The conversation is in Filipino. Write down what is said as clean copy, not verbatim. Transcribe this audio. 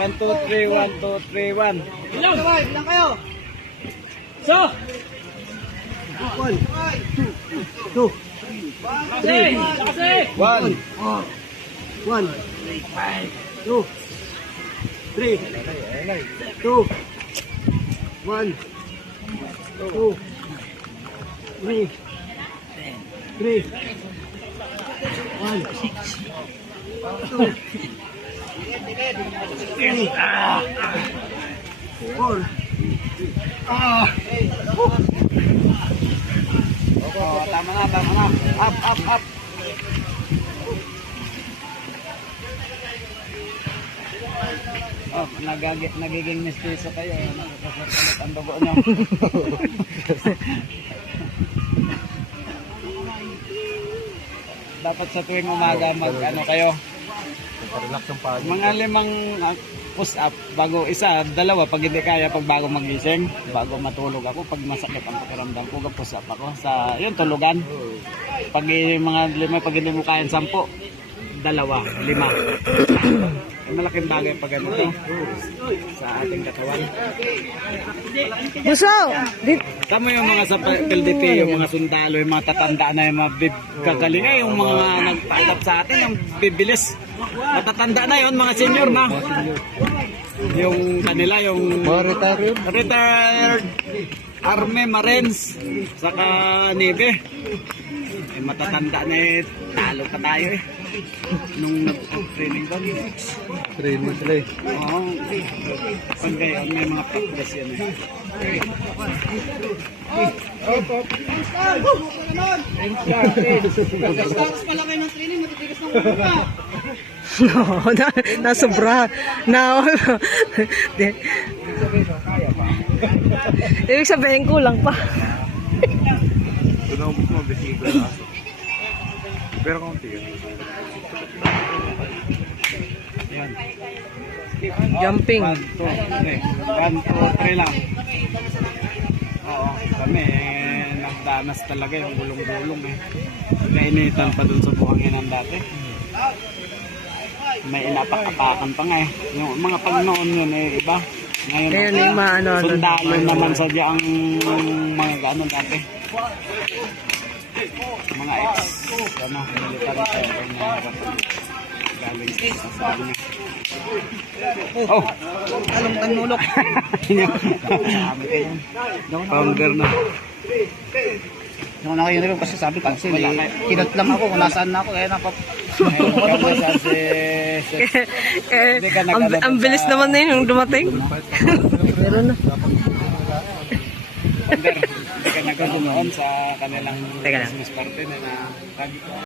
1, 2, 3, 1, 2, 3, 1. Bilang kayo. So. 1, 2, 3, 1. 1, 2, 3, 2, 1, 2, 3, 3, 1, 2, 3, 4. Oh, tama na, tama na. Up, up, up. Oh, nagiging mistiso kayo. Nakakasulit ang dugo nyo. Dapat sa tuwing umaga mag-ano kayo. Mga 5 push-up bago isa, 2 pag hindi kaya pag bago magising, bago matulog ako, pag masakit ang pakiramdam ko, push-up ako sa yun tulugan. Pag mga 5 pag hindi mo kaya 10, 2, 5. Malaking bagay pag ano to sa ating katawan. Buso! Tama yung mga sa PLDT, yung mga sundalo, yung mga tatanda na yung mga kagalingan, yung mga nagpalap sa atin, yung bibilis. Matatanda na yun, mga senior na. Yung kanila, yung retired Army, Marines, saka Navy. Eh, matatanda na eh, talo pa tayo eh. Nung nag-training doon. Training sila eh. Oo. Pag gayon, may mga practice yan eh. Tapos pala kayo ng training, matitigas ng ulo ka. No, nasobra. Na. Ibig sabihin kulang pa. Tunawag mo, bisigo na aso. Pero kaunti yun. Yan. Jumping. 1, 2, 3 lang. Oo, kami nagdanas talaga yung gulong-gulong eh. Nainitan pa dun sa buhanginan dati. May inapak-apakan pa nga eh. Yung mga pagnoon yun eh, iba. Ngayon, Ngayon yung mga ano. sundalo naman sadya ang mga gano'n dati. Mga military tayo na galing sa amin. Oh! Along tanulok. Founder na. Nung nakayun rin kasi sabi cancel eh. Kinat lang ako kung nasaan na ako. Kaya napap... Ang bilis naman na yun yung dumating. Meron na. Founder, hindi ka nagkagunoon sa kanilang Teka lang. business party na